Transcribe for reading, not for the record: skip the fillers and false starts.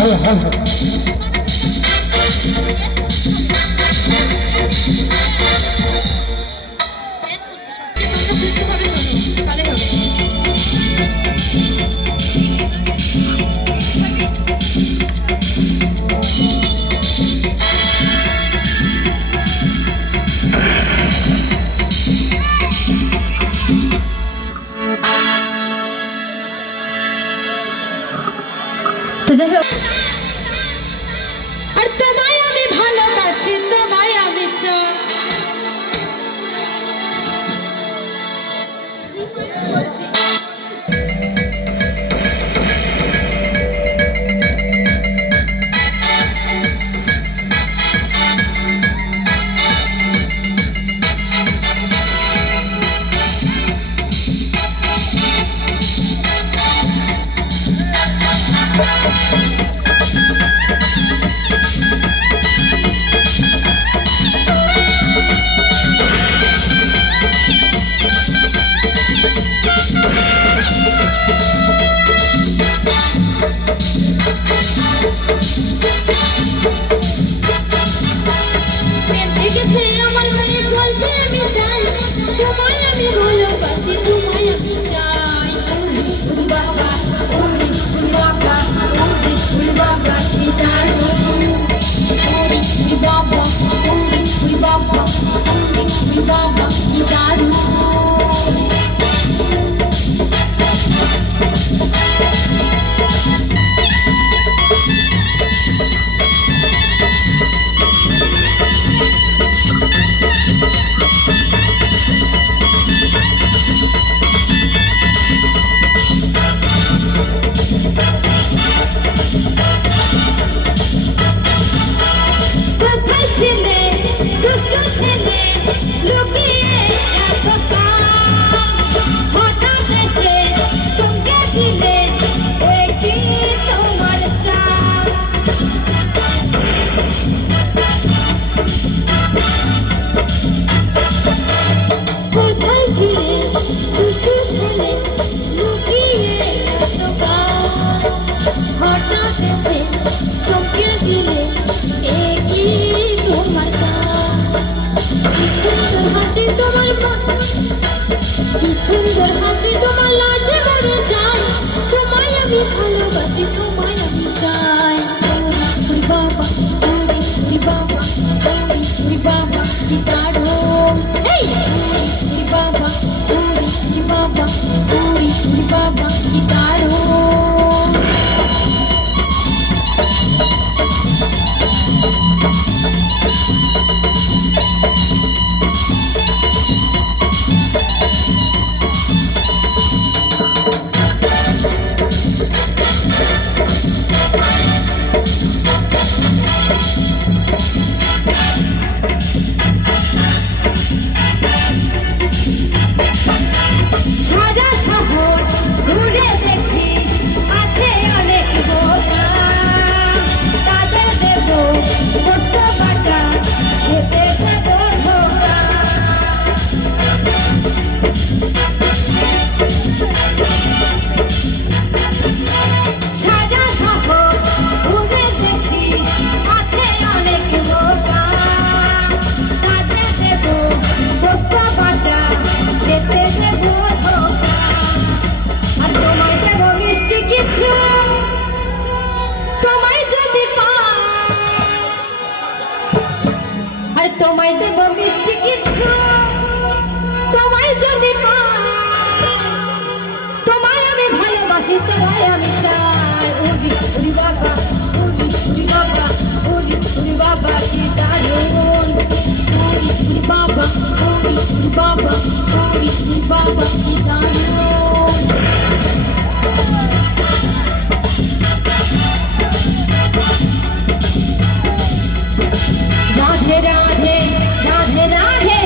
ভালো ভালো আর তোমায় আমি ভালোবাসি, তোমায় আমি চাই। দেখেছে আমার মনে বলছে আমি চাই, তোমায় আমি ভালোবাসি, তোমায় আমি চাই। উরি বাবা, উরি বাবা, উরি বাবা, কি দারুণ। উরি বাবা, উরি বাবা, উরি বাবা, কি দারুণ। সুন্দর হাসি তোমার লাজে মরে যায়, তোমায় আমি ভালোবাসি, তোমায় আমি চাই। উরি বাবা, উরি বাবা, উরি বাবা, কি দারুণ। এই উরি বাবা, উরি বাবা, উরি বাবা, কি দারুণ। তোমায় দেব মিষ্টি কিছু, তোমায় যদি পাই, তোমায় আমি ভালোবাসি, তোমায় আমি চাই। উরি বাবা, উরি বাবা, উরি বাবা, কি দারুণ। উরি বাবা, উরি বাবা, উরি বাবা, কি দারুণ।